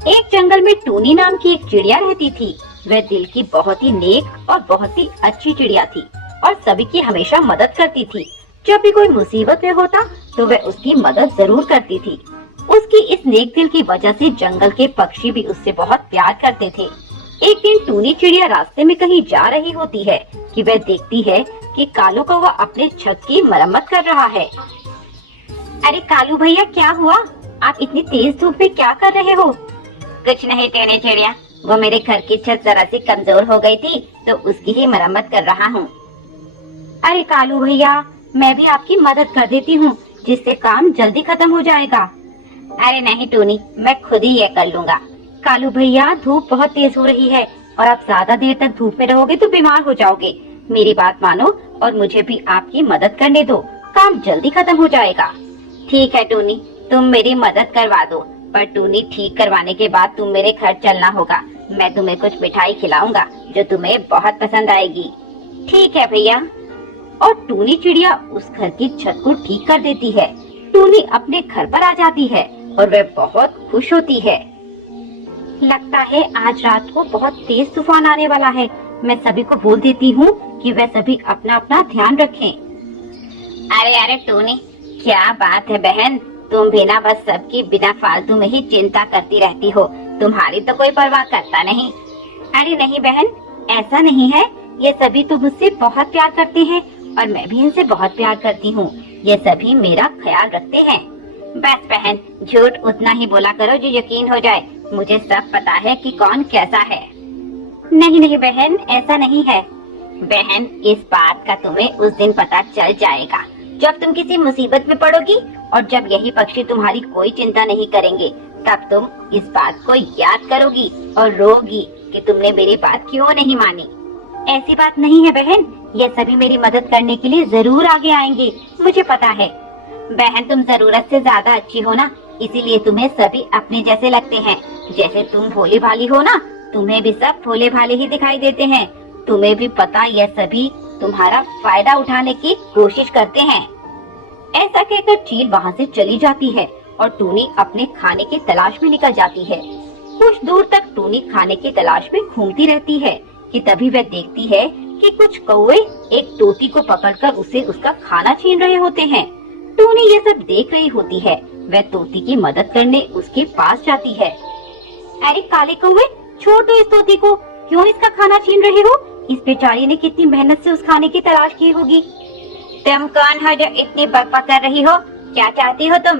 एक जंगल में टूनी नाम की एक चिड़िया रहती थी। वह दिल की बहुत ही नेक और बहुत ही अच्छी चिड़िया थी और सभी की हमेशा मदद करती थी। जब भी कोई मुसीबत में होता तो वह उसकी मदद जरूर करती थी। उसकी इस नेक दिल की वजह से जंगल के पक्षी भी उससे बहुत प्यार करते थे। एक दिन टूनी चिड़िया रास्ते में कहीं जा रही होती है कि वह देखती है कि कालू कौवा अपने छत की मरम्मत कर रहा है। अरे कालू भैया, क्या हुआ? आप इतनी तेज धूप में क्या कर रहे हो? कुछ नहीं टूनी चिड़िया, वो मेरे घर की छत जरा सी कमजोर हो गई थी तो उसकी ही मरम्मत कर रहा हूँ। अरे कालू भैया, मैं भी आपकी मदद कर देती हूँ जिससे काम जल्दी खत्म हो जाएगा। अरे नहीं टूनी, मैं खुद ही ये कर लूँगा। कालू भैया, धूप बहुत तेज हो रही है और आप ज्यादा देर तक धूप में रहोगे तो बीमार हो जाओगे। मेरी बात मानो और मुझे भी आपकी मदद करने दो, काम जल्दी खत्म हो जाएगा। ठीक है टूनी, तुम मेरी मदद करवा दो, पर टूनी ठीक करवाने के बाद तुम मेरे घर चलना होगा। मैं तुम्हें कुछ मिठाई खिलाऊंगा जो तुम्हें बहुत पसंद आएगी। ठीक है भैया। और टूनी चिड़िया उस घर की छत को ठीक कर देती है। टूनी अपने घर पर आ जाती है और वह बहुत खुश होती है। लगता है आज रात को बहुत तेज तूफान आने वाला है। मैं सभी को बोल देती हूँ कि वह सभी अपना अपना ध्यान रखें। अरे अरे टूनी, क्या बात है बहन, तुम भी ना बस सबकी बिना फालतू में ही चिंता करती रहती हो। तुम्हारी तो कोई परवाह करता नहीं। अरे नहीं बहन, ऐसा नहीं है। ये सभी तो मुझसे बहुत प्यार करते हैं और मैं भी इनसे बहुत प्यार करती हूँ। ये सभी मेरा ख्याल रखते हैं। बस बहन, झूठ उतना ही बोला करो जो यकीन हो जाए। मुझे सब पता है कि कौन कैसा है। नहीं नहीं बहन, ऐसा नहीं है। बहन, इस बात का तुम्हें उस दिन पता चल जाएगा जब तुम किसी मुसीबत में पड़ोगी और जब यही पक्षी तुम्हारी कोई चिंता नहीं करेंगे। तब तुम इस बात को याद करोगी और रोगी कि तुमने मेरी बात क्यों नहीं मानी। ऐसी बात नहीं है बहन, ये सभी मेरी मदद करने के लिए जरूर आगे आएंगे, मुझे पता है। बहन, तुम जरूरत से ज्यादा अच्छी हो ना, इसीलिए तुम्हें सभी अपने जैसे लगते हैं। जैसे तुम भोली भाली हो ना, तुम्हें भी सब भोले भाले ही दिखाई देते हैं। तुम्हें भी पता यह सभी तुम्हारा फायदा उठाने की कोशिश करते हैं। ऐसा कहकर चील वहाँ से चली जाती है और टूनी अपने खाने की तलाश में निकल जाती है। कुछ दूर तक टूनी खाने की तलाश में घूमती रहती है कि तभी वह देखती है कि कुछ कौवे एक तोती को पकड़कर उसे उसका खाना छीन रहे होते हैं। टूनी ये सब देख रही होती है। वह तोती की मदद करने उसके पास जाती है। अरे काले कौवे, छोड़ दो इस तोती को, क्यों इसका खाना छीन रहे हो? इस बेचारी ने कितनी मेहनत से उस खाने की तलाश की होगी। तुम कौन हो जो इतनी बकबक कर रही हो? क्या चाहती हो तुम?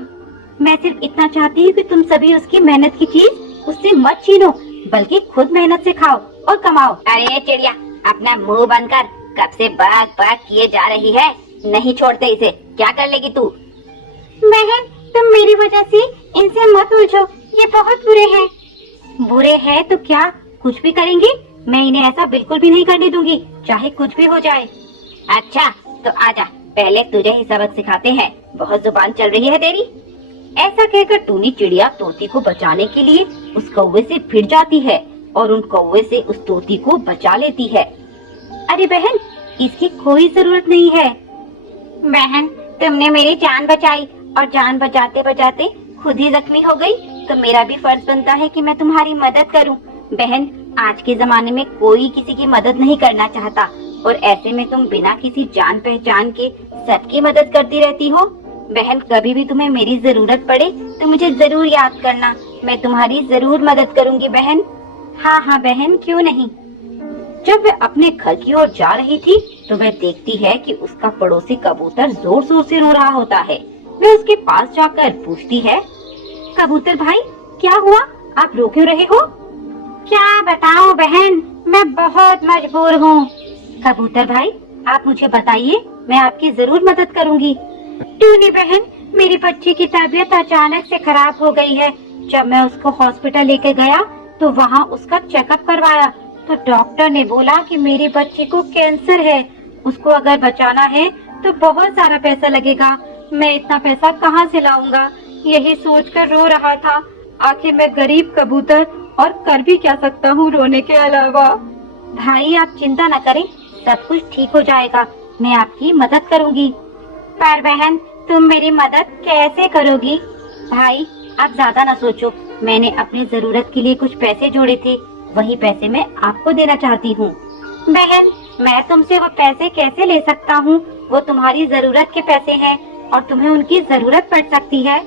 मैं सिर्फ इतना चाहती हूँ कि तुम सभी उसकी मेहनत की चीज उससे मत छीनो, बल्कि खुद मेहनत से खाओ और कमाओ। अरे चिड़िया, अपना मुंह बंद कर, कब से बक बक किए जा रही है। नहीं छोड़ते इसे, क्या कर लेगी तू? बहन, तुम मेरी वजह से इनसे मत उलझो, ये बहुत बुरे हैं। बुरे हैं तो क्या, कुछ भी करेंगे? मैं इन्हें ऐसा बिल्कुल भी नहीं करने दूंगी, चाहे कुछ भी हो जाए। अच्छा तो आजा, पहले तुझे ही सबक सिखाते हैं, बहुत जुबान चल रही है तेरी। ऐसा कहकर टूनी चिड़िया तोती को बचाने के लिए उस कौवे से भिड़ जाती है और उन कौवे से उस तोती को बचा लेती है। अरे बहन, इसकी कोई जरूरत नहीं है। बहन, तुमने मेरी जान बचाई और जान बचाते बचाते खुद ही जख्मी हो गई, तो मेरा भी फर्ज बनता है कि मैं तुम्हारी मदद करूं। बहन, आज के जमाने में कोई किसी की मदद नहीं करना चाहता और ऐसे में तुम बिना किसी जान पहचान के सबकी मदद करती रहती हो। बहन, कभी भी तुम्हें मेरी जरूरत पड़े तो मुझे जरूर याद करना, मैं तुम्हारी जरूर मदद करूंगी बहन। हाँ हाँ बहन, क्यों नहीं। जब वह अपने घर की ओर जा रही थी तो वह देखती है कि उसका पड़ोसी कबूतर जोर जोर से रो रहा होता है। वह उसके पास जाकर पूछती है, कबूतर भाई, क्या हुआ, आप रो क्यों रहे हो? क्या बताऊं बहन, मैं बहुत मजबूर हूँ। कबूतर भाई, आप मुझे बताइए, मैं आपकी जरूर मदद करूँगी। टूनी बहन, मेरी बच्ची की तबीयत अचानक से खराब हो गई है। जब मैं उसको हॉस्पिटल लेके गया तो वहाँ उसका चेकअप करवाया तो डॉक्टर ने बोला कि मेरी बच्ची को कैंसर है। उसको अगर बचाना है तो बहुत सारा पैसा लगेगा। मैं इतना पैसा कहाँ से लाऊंगा, यही सोचकर रो रहा था। आखिर मैं गरीब कबूतर और कर भी क्या सकता हूँ रोने के अलावा। भाई, आप चिंता न करें, सब कुछ ठीक हो जाएगा, मैं आपकी मदद करूँगी। पर बहन, तुम मेरी मदद कैसे करोगी? भाई, आप ज्यादा न सोचो, मैंने अपनी जरूरत के लिए कुछ पैसे जोड़े थे, वही पैसे मैं आपको देना चाहती हूँ। बहन, मैं तुमसे वो पैसे कैसे ले सकता हूँ? वो तुम्हारी जरूरत के पैसे हैं और तुम्हें उनकी जरूरत पड़ सकती है।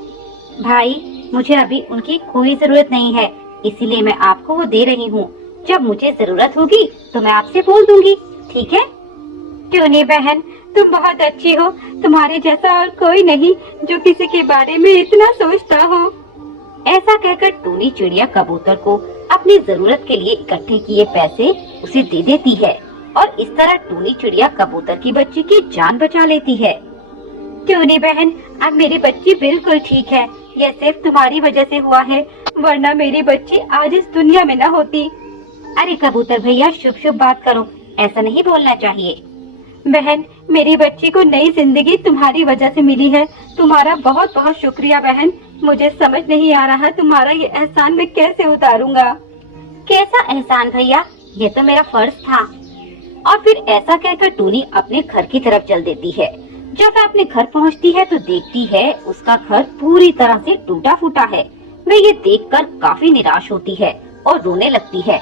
भाई, मुझे अभी उनकी कोई जरूरत नहीं है, इसीलिए मैं आपको वो दे रही हूँ। जब मुझे जरूरत होगी तो मैं आपसे बोल दूंगी, ठीक है? टूनी बहन, तुम बहुत अच्छी हो। तुम्हारे जैसा और कोई नहीं जो किसी के बारे में इतना सोचता हो। ऐसा कहकर टूनी चिड़िया कबूतर को अपनी जरूरत के लिए इकट्ठे किए पैसे उसे दे देती है और इस तरह टूनी चिड़िया कबूतर की बच्ची की जान बचा लेती है। टूनी बहन, अब मेरी बच्ची बिल्कुल ठीक है। यह सिर्फ तुम्हारी वजह से हुआ है, वरना मेरी बच्ची आज इस दुनिया में न होती। अरे कबूतर भैया, शुभ शुभ बात करो, ऐसा नहीं बोलना चाहिए। बहन, मेरी बच्ची को नई जिंदगी तुम्हारी वजह से मिली है। तुम्हारा बहुत बहुत शुक्रिया बहन। मुझे समझ नहीं आ रहा तुम्हारा ये एहसान मैं कैसे उतारूंगा। कैसा एहसान भैया, ये तो मेरा फर्ज था। और फिर ऐसा कहकर टूनी अपने घर की तरफ चल देती है। जब वह अपने घर पहुंचती है तो देखती है उसका घर पूरी तरह से टूटा फूटा है। वह ये देखकर काफी निराश होती है और रोने लगती है।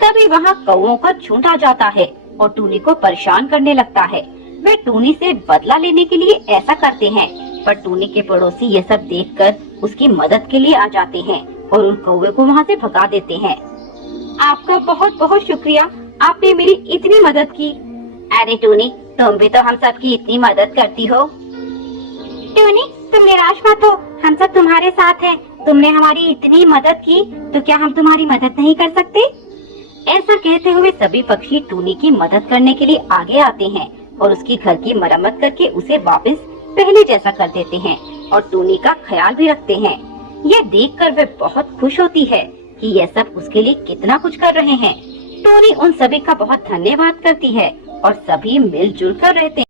तभी वहाँ कौओं का झुंड आ जाता है और टूनी को परेशान करने लगता है। वे टूनी से बदला लेने के लिए ऐसा करते हैं, पर टूनी के पड़ोसी ये सब देखकर उसकी मदद के लिए आ जाते हैं और उन कौवे को वहाँ से भगा देते हैं। आपका बहुत बहुत शुक्रिया, आपने मेरी इतनी मदद की। अरे टूनी, तुम भी तो हम सब की इतनी मदद करती हो। टूनी, तुम निराश मत हो, हम सब तुम्हारे साथ हैं। तुमने हमारी इतनी मदद की, तो क्या हम तुम्हारी मदद नहीं कर सकते? ऐसा कहते हुए सभी पक्षी टूनी की मदद करने के लिए आगे आते हैं और उसकी घर की मरम्मत करके उसे वापस पहले जैसा कर देते हैं और टूनी का ख्याल भी रखते हैं। यह देखकर वे बहुत खुश होती है कि यह सब उसके लिए कितना कुछ कर रहे हैं। टूनी उन सभी का बहुत धन्यवाद करती है और सभी मिलजुल कर रहते हैं।